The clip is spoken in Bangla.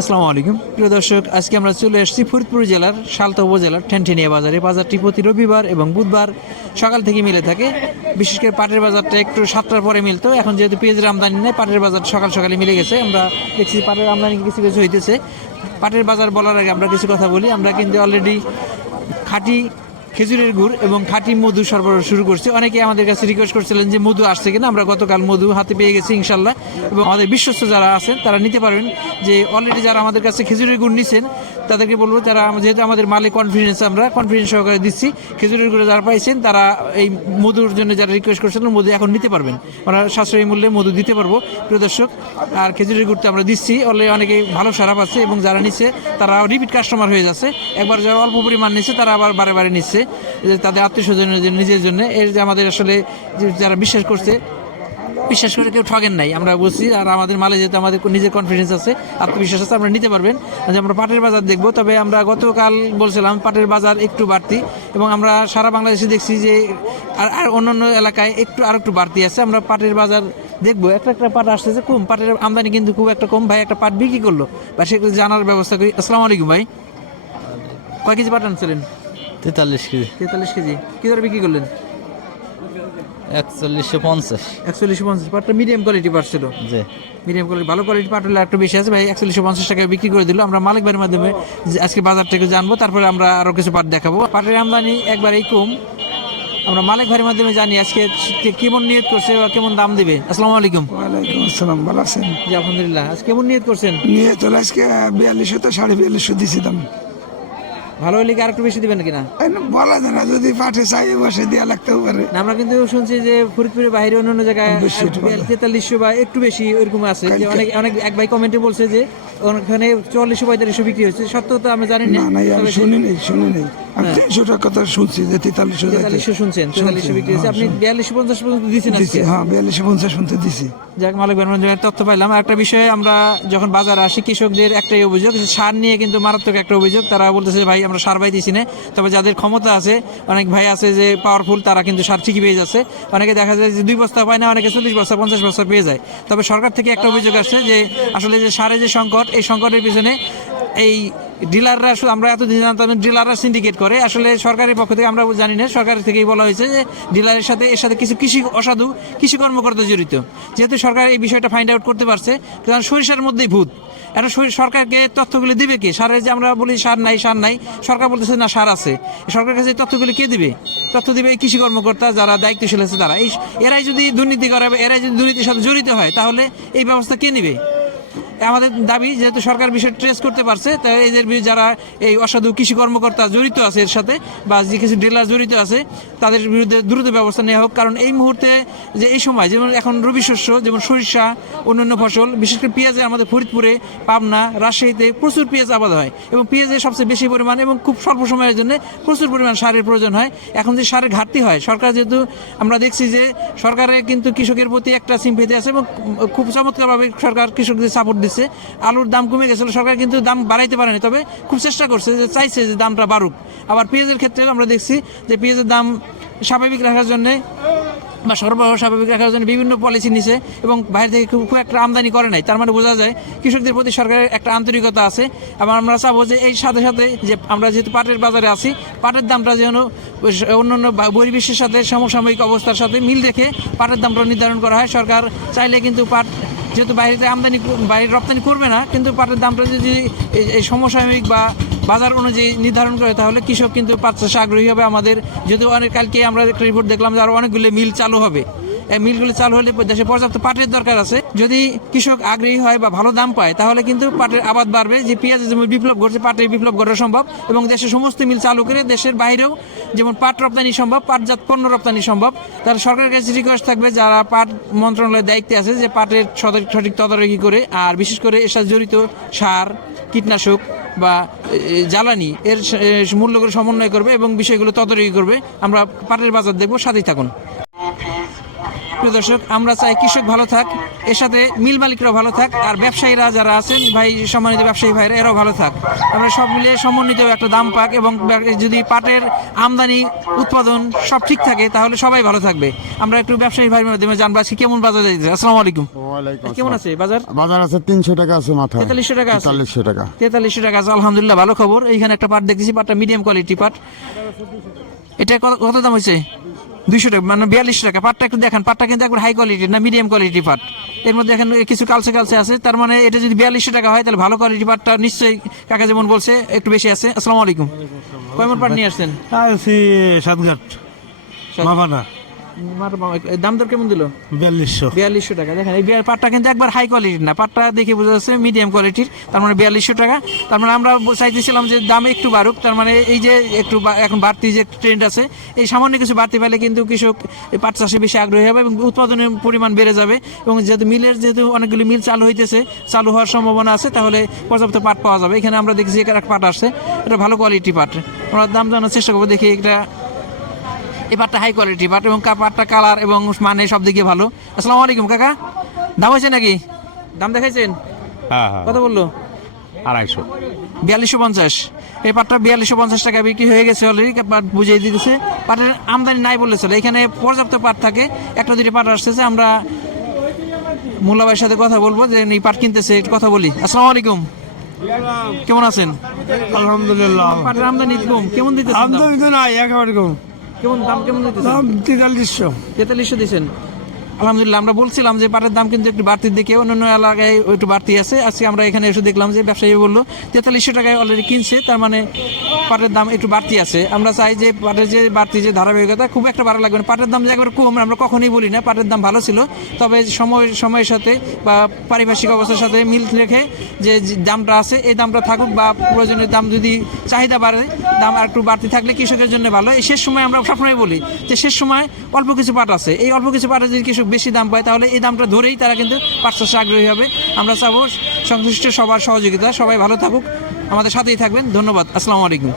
আসসালামু আলাইকুম প্রিয় দর্শক, আজকে আমরা চলে এসেছি ফরিদপুর জেলার সালতা উপজেলার ঠ্যানঠেনিয়া বাজারে। বাজারটি প্রতি রবিবার এবং বুধবার সকাল থেকে মিলে থাকে। বিশেষ করে পাটের বাজারটা একটু 7টার পরে মিলতো, এখন যেহেতু পেঁয়াজের আমদানি নেই, পাটের বাজার সকাল সকালে মিলে গেছে। আমরা দেখছি পাটের আমদানি কিছু কিছু হইতেছে। পাটের বাজার বলার আগে আমরা কিছু কথা বলি। আমরা কিন্তু অলরেডি খাঁটি খেজুরের গুড় এবং খাঁটি মধু সরবরাহ শুরু করছে। অনেকে আমাদের কাছে রিকোয়েস্ট করছিলেন যে মধু আসছে কিনা। আমরা গতকাল মধু হাতে পেয়ে গেছি ইনশাল্লাহ, এবং আমাদের বিশ্বস্ত যারা আছেন তারা নিতে পারবেন। যে অলরেডি যারা আমাদের কাছে খেজুরের গুড় নিচ্ছেন তাদেরকে বলবো, তারা যেহেতু আমাদের মালে কনফিডেন্স, আমরা কনফিডেন্স সহকারে দিচ্ছি। খেজুরের গুড়ে যারা পাইছেন তারা এই মধুর জন্য যারা রিকোয়েস্ট করছিলেন মধু এখন নিতে পারবেন। আমরা সাশ্রয়ী মূল্যে মধু দিতে পারবো প্রিয় দর্শক। আর খেজুরের গুড়টা আমরা দিচ্ছি, অলরেডি অনেকে ভালো সারা পাচ্ছে, এবং যারা নিচ্ছে তারা রিপিট কাস্টমার হয়ে যাচ্ছে। একবার যারা অল্প পরিমাণ নিচ্ছে তারা আবার বারে বারে নিচ্ছে, তাদের আত্মীয় স্বজনের জন্য, নিজের জন্য। এর যে আমাদের আসলে যারা বিশ্বাস করছে, বিশ্বাস করে কেউ ঠগেন নাই আমরা বলছি। আর আমাদের মালে যেহেতু আমাদের নিজের কনফিডেন্স আছে, আত্মবিশ্বাস আছে, আমরা নিতে পারবেন। যে আমরা পাটের বাজার দেখবো, তবে আমরা গতকাল বলছিলাম পাটের বাজার একটু বাড়তি, এবং আমরা সারা বাংলাদেশে দেখছি যে আর অন্যান্য এলাকায় আর একটু বাড়তি আছে। আমরা পাটের বাজার দেখবো। একটা পাট আসতেছে কম, পাটের আমদানি কিন্তু খুব একটা কম। ভাই একটা পাট বিক্রি করলো বা সে জানার ব্যবস্থা করি। আসসালামু আলাইকুম ভাই, কয় কেজি পাট আনছিলেন? 43 কেজি। 43 কেজি। কি ধরে বিক্রি করলেন? 4150। 4150। পাটটা মিডিয়াম কোয়ালিটি পাট ছিল। জি, মিডিয়াম কোয়ালিটি, ভালো কোয়ালিটি পাট হলে একটু বেশি আছে ভাই। 4150 টাকায় বিক্রি করে দিল। আমরা মালিক ভাইয়ের মাধ্যমে আজকে বাজার থেকে জানবো, তারপরে আমরা আরো কিছু পাট দেখাবো। পাটের আমদানি একবারেই কম। আমরা মালিক ভাইয়ের মাধ্যমে জানি আজকে কেমন নিয়ত করছে বা কেমন দাম দিবে। আসসালামু আলাইকুম। ওয়ালাইকুম আসসালাম, ভালো আছেন? জি আলহামদুলিল্লাহ। আজকে কেমন নিয়ত করছেন? নিয়ে চলে আজকে 4200 তো 4250 দিছি দাম। ভালো হলে কি আর একটু বেশি দিবেন কিনা? বলা যায় না, যদি পাঠে চাই বসে দেওয়া লাগতেও পারে। না, আমরা কিন্তু শুনছি যে ফরিদপুরের বাইরে অন্যান্য জায়গায় 4300 বা একটু বেশি ওইরকম আছে। যে অনেক অনেক এক ভাই কমেন্টে বলছে যে ওখানে 4400 4500 বিক্রি হচ্ছে। সত্য তো আমরা জানি না। না, আমি শুনি নেই। আমি 300 টাকা কথা শুনছি যে 4300 শুনছেন, 4300 বিক্রি হচ্ছে। আপনি 4250 পর্যন্ত দিচ্ছেন আজকে? হ্যাঁ, 4250 শুনতে দিছি। যাক, মালিক ভাইয়ের তথ্য পাইলাম। একটা বিষয়ে আমরা যখন বাজারে আসি, কৃষকদের একটাই অভিযোগ, সার নিয়ে কিন্তু মারাত্মক একটা অভিযোগ। তারা বলতেছে ভাই আমরা সার পাইতেছি না। তবে যাদের ক্ষমতা আছে, অনেক ভাই আছে যে পাওয়ারফুল, তারা কিন্তু সার ঠিকই পেয়ে যাচ্ছে। অনেকে দেখা যায় যে 2 বস্তা পায় না, অনেকে 40 বস্তা 50 বস্তা পেয়ে যায়। তবে সরকার থেকে একটা অভিযোগ আসছে যে আসলে যে সারের যে সংকট, এই সংকটের পিছনে এই ডিলাররা, আমরা এতদিন জানতাম ডিলাররা সিন্ডিকেট করে। আসলে সরকারের পক্ষ থেকে আমরা জানি না, সরকার থেকেই বলা হয়েছে যে ডিলারের সাথে এর সাথে কিছু অসাধু কৃষি কর্মকর্তা জড়িত। যেহেতু সরকার এই বিষয়টা ফাইন্ড আউট করতে পারছে, কারণ সরিষার মধ্যেই ভূত। এখন সরকারকে তথ্যগুলি দিবে কে? সারের যে আমরা বলি সার নাই, সরকার বলতেছে না সার আছে। সরকারের কাছে তথ্যগুলি কে দিবে? তথ্য দিবে এই কৃষি কর্মকর্তা যারা দায়িত্বশীল আছে তারা। এরাই যদি দুর্নীতি করে, এরাই যদি দুর্নীতির সাথে জড়িত হয়, তাহলে এই ব্যবস্থা কে নেবে? আমাদের দাবি, যেহেতু সরকার বিষয় ট্রেস করতে পারছে, তাই এদের যারা এই অসাধু কৃষি কর্মকর্তা জড়িত আছে এর সাথে, বা যে কিছু ডিলার জড়িত আছে, তাদের বিরুদ্ধে দ্রুত ব্যবস্থা নেওয়া হোক। কারণ এই মুহূর্তে যে এই সময়, যেমন এখন রবি শস্য, যেমন সরিষা, অন্যান্য ফসল, বিশেষ করে পেঁয়াজে আমাদের ফরিদপুরে, পাবনা, রাজশাহীতে প্রচুর পেঁয়াজ আবাদ হয়, এবং পেঁয়াজের সবচেয়ে বেশি পরিমাণ এবং খুব স্বল্প সময়ের জন্য প্রচুর পরিমাণ সারের প্রয়োজন হয়। এখন যে সারের ঘাটতি হয়, সরকার যেহেতু আমরা দেখছি যে সরকারের কিন্তু কৃষকের প্রতি একটা সিম্পেথি আছে, এবং খুব চমৎকারভাবে সরকার কৃষকদের সাপোর্ট দিচ্ছে। আলুর দাম কমে গেছিল, সরকার কিন্তু দাম বাড়াইতে পারেনি, তবে খুব চেষ্টা করছে, যে চাইছে যে দামটা বাড়ুক। আবার পেঁয়াজের ক্ষেত্রে আমরা দেখছি যে পেঁয়াজের দাম স্বাভাবিক রাখার জন্য বা সরবরাহ স্বাভাবিক রাখার জন্য বিভিন্ন পলিসি নিছে, এবং বাইরে থেকে খুব একটা আমদানি করে নাই। তার মানে বোঝা যায় কৃষকদের প্রতি সরকারের একটা আন্তরিকতা আছে। এবং আমরা চাবো যে এই সাথে সাথে যে আমরা যেহেতু পাটের বাজারে আছি, পাটের দামটা যেন অন্যান্য পরিবেশের সাথে সমসাময়িক অবস্থার সাথে মিল রেখে পাটের দামটা নির্ধারণ করা হয়। সরকার চাইলে কিন্তু পাট যেহেতু বাইরে রপ্তানি করবে না, কিন্তু পাটের দামটা যদি এই সমসাময়িক বা বাজার অনুযায়ী নির্ধারণ করে, তাহলে কৃষক কিন্তু পাট চাষে আগ্রহী হবে। আমাদের যেহেতু কালকে আমরা একটা রিপোর্ট দেখলাম যে আরও অনেকগুলো মিল চালু হবে। এই মিলগুলো চালু হলে দেশে পর্যাপ্ত পাটের দরকার আছে। যদি কৃষক আগ্রহী হয় বা ভালো দাম পায়, তাহলে কিন্তু পাটের আবাদ বাড়বে। যে পেঁয়াজের যেমন বিপ্লব ঘটছে, পাটের বিপ্লব ঘটা সম্ভব, এবং দেশের সমস্ত মিল চালু করে দেশের বাইরেও যেমন পাট রপ্তানি সম্ভব, পাটজাত পণ্য রপ্তানি সম্ভব। তার সরকারের কাছে রিকোয়েস্ট থাকবে, যারা পাট মন্ত্রণালয়ের দায়িত্বে আছে, যে পাটের সঠিক তদারকি করে, আর বিশেষ করে এর সাথে জড়িত সার, কীটনাশক বা জ্বালানি এর মূল্যগুলো সমন্বয় করবে এবং বিষয়গুলো তদারকি করবে। আমরা পাটের বাজার দেখবো, সাথেই থাকুন। প্রিয় দর্শক, আমরা চাই কৃষক ভালো থাক, এর সাথে মিল মালিকরাও ভালো থাক, আর ব্যবসায়ীরা যারা আছেন ভাই, সম্মানিত ব্যবসায়ী ভাইরা, এরাও ভালো থাক। আমরা সব মিলিয়ে সমন্বিত একটা দাম পাক, এবং যদি পাটের আমদানি উৎপাদন সব ঠিক থাকে তাহলে সবাই ভালো থাকবে। আমরা একটু ব্যবসায়ী ভাইয়ের মাধ্যমে জানবো আজকে কেমন বাজার যাচ্ছে। আসসালামু আলাইকুম। কেমন আছে বাজার? বাজার আছে 300 টাকা আছে মাথা, 4300 টাকা আছে। 4300 টাকা। 4300 টাকা আছে, আলহামদুলিল্লাহ, ভালো খবর। এইখানে একটা পাট দেখতেছি, পাটটা মিডিয়াম কোয়ালিটি পাট। এটা কত দাম হয়েছে? 200 টাকা, মানে 42 টাকা। পাটটা একটু দেখেন, পাটটা কিন্তু একবার হাই কোয়ালিটি না মিডিয়াম কোয়ালিটি পাট। এর মধ্যে এখন কিছু কালচে কালচে আছে, তার মানে এটা যদি 4200 টাকা হয় তাহলে ভালো কোয়ালিটি পাটটা নিশ্চয়ই কাকা যেমন বলছে একটু বেশি আছে। আসসালামু আলাইকুম। কয়মন পাট নিয়ে আসছেন? আছি সাতঘাট মাফানা দাম দর কেমন দিল? 4200 টাকা। দেখেন এই পাটটা কিন্তু একবার হাই কোয়ালিটির না, পাটটা দেখে বোঝা যাচ্ছে মিডিয়াম কোয়ালিটির, তার মানে 4200 টাকা। তার মানে আমরা চাইতেছিলাম যে দাম একটু বাড়ুক, তার মানে এই যে একটু এখন বাড়তি যে ট্রেন্ড আছে, এই সামান্য কিছু বাড়তি পেলে কিন্তু কৃষক এই পাট চাষে বেশি আগ্রহী হবে এবং উৎপাদনের পরিমাণ বেড়ে যাবে। এবং যেহেতু অনেকগুলি মিল চালু হইতেছে, চালু হওয়ার সম্ভাবনা আছে, তাহলে পর্যাপ্ত পাট পাওয়া যাবে। এখানে আমরা দেখছি একটা পাট আসছে, এটা ভালো কোয়ালিটি পাট। আমরা দাম জানার চেষ্টা করবো, দেখি এটা এই পাটটা হাই কোয়ালিটি পাট এবং পাটটা কালার এবং মানে সব দিকে ভালো। আসসালামু আলাইকুম কাকা, দাম হয়েছে নাকি? দাম দেখাইছেন? হ্যাঁ কত বললো? 250। 4250। এই পাটটা 4250 টাকা বিক্রি হয়ে গেছে অলরেডি, পাট বুঝিয়ে দিতেছে। পাটের আমদানি নাই বললে চলে, এখানে পর্যাপ্ত পাট থাকে, একটা দুটো পাট আসতেছে। আমরা মোল্লা ভাইয়ের সাথে কথা বলবো যে এই পাট কিনতেছে, একটু কথা বলি। আসসালামু আলাইকুম, কেমন আছেন? আলহামদুলিল্লাহ। পাটের আমদানি কম, কেমন দিতেছে? আমদানি তো নাই, একেবারে কম। কেমন দাম কেমন দিতেছে? দাম 4300। 4300 দিচ্ছেন, আলহামদুলিল্লাহ। আমরা বলছিলাম যে পাটের দাম কিন্তু একটু বাড়তির দিকে, অন্যান্য এলাকায় একটু বাড়তি আছে। আজকে আমরা এখানে এসে দেখলাম যে ব্যবসায়ী বললো 4300 টাকায় অলরেডি কিনছে, তার মানে পাটের দাম একটু বাড়তি আছে। আমরা চাই যে পাটের যে বাড়তি যে ধারাবাহিকতা খুব একটা বাড়া লাগবে না। পাটের দাম যে একবার কম আমরা কখনোই বলি না, পাটের দাম ভালো ছিল, তবে সময়ের সাথে বা পারিপার্শ্বিক অবস্থার সাথে মিল রেখে যে দামটা আছে এই দামটা থাকুক, বা প্রয়োজনীয় দাম যদি চাহিদা বাড়ে দাম আর একটু বাড়তি থাকলে কৃষকের জন্য ভালো। এই শেষ সময় আমরা সবসময় বলি যে শেষ সময় অল্প কিছু পাট আছে, এই অল্প কিছু পাটে যদি কৃষক বেশি দাম পায় তাহলে এই দামটা ধরেই তারা কিন্তু পাট চাষে আগ্রহী হবে। আমরা চাবো সংশ্লিষ্ট সবার সহযোগিতা, সবাই ভালো থাকুক, আমাদের সাথেই থাকবেন। ধন্যবাদ। আসসালামু আলাইকুম।